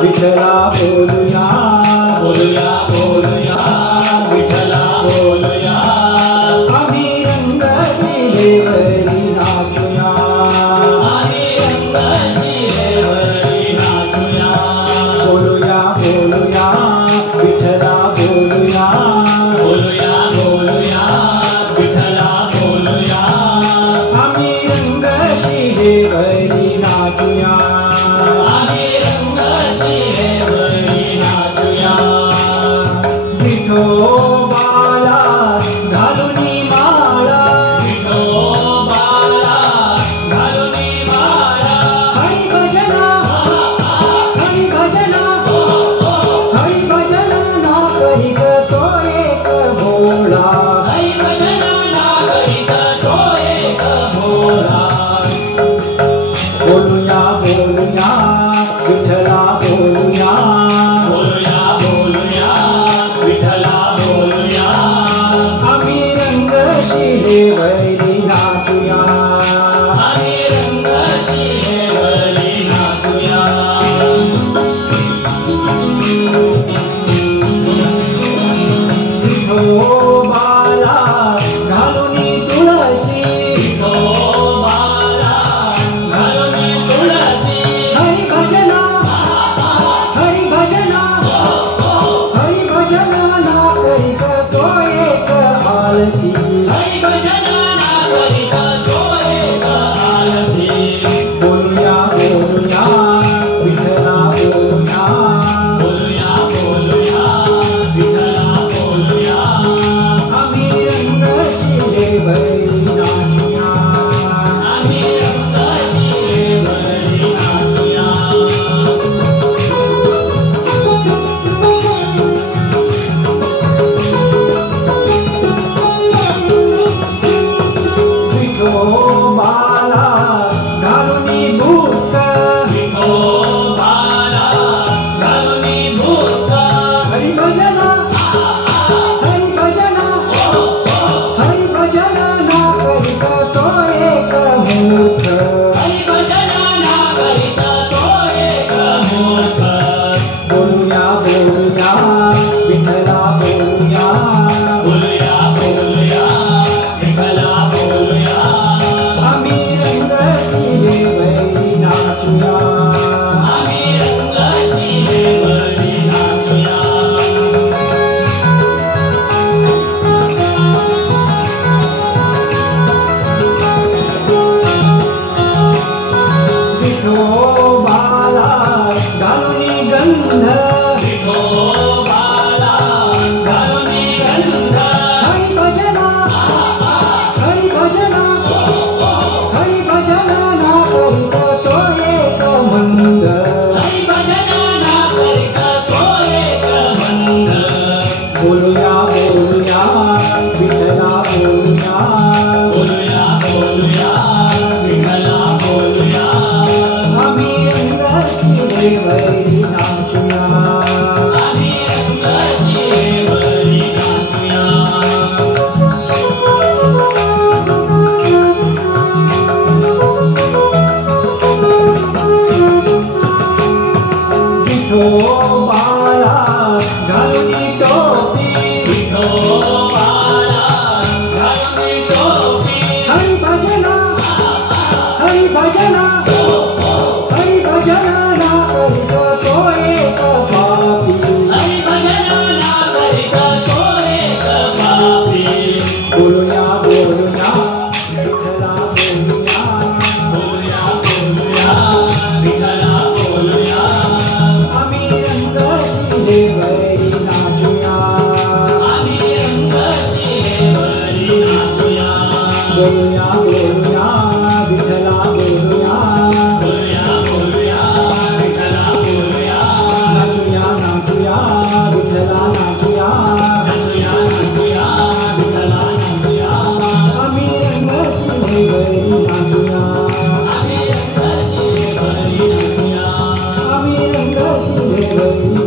विठला बोलूया बोलूया बोलूया विठला बोलूया आम्ही रंगाची देवरी नाचूया आम्ही रंगाची देवरी नाचूया बोलूया बोलूया विठला बोलूया बोलूया बोलूया विठला बोलूया आम्ही रंगाची देवरी नाचूया विठोबाला घालूनी माळा विठोबाला घालूनी माळा हरी भजना हरी भजना हरी भजना ना करीत तो एक भोळा हरी भजना ना करीत तो एक भोळा बोलूया बोलूया विठला बोलूया बोलूया बोलूया विठला बोलूया आम्ही रंगाची देवरी नाचूया आम्ही रंगाची देवरी नाचूया विठोबाला घालूनी तुळशी विठोबाला घालूनी तुळशी हरी भजना हरी भजना हरी भजना ना करीत तो एक आलसी हरी भजना ना करीत तो एक आलसी बोलूया बोलूया विठला बोलूया बोलूया बोलूया विठला बोलूया आम्ही रंगाची देवरी नाचूया आम्ही रंगाची देवरी नाचूया विठोबाला घालूनी भूत विठोबाला घालूनी भूत हरी भजना हरी भजना हरी भजना ना करीत तो एक मूर्ख हरी भजना ना करीत तो एक मूर्ख बोलूया बोलूया विठला बोलूया बोलूया बोलूया विठला बोलूया आम्ही रंगाची देवरी नाचूया आम्ही रंगाची देवरी नाचूया विठोबाला घालूनी गंध विठोबाला घालूनी गंध हरी भजना हरी भजना हरी भजना ना करीत तो एक मंद हरी भजना ना करीत तो एक मंद बोलूया बोलूया विठला बोलूया बोलूया बोलूया विठला बोलूया आम्ही रंगाची देवरी नाचूया आम्ही रंगाची देवरी नाचूया विठोबाला घालूनी टोपी विठोबाला घालूनी टोपी हरी भजना हरी भजना हरी भजना ना करीत तो एक पापी हरी भजना ना करीत तो एक पापी बोलूया बोलूया विठला बोलूया बोलूया बोलूया विठला बोलूया आम्ही रंगाची देवरी नाचूया आम्ही रंगाची देवरी नाचूया बोलूया बोलूया विठला बोलूया गई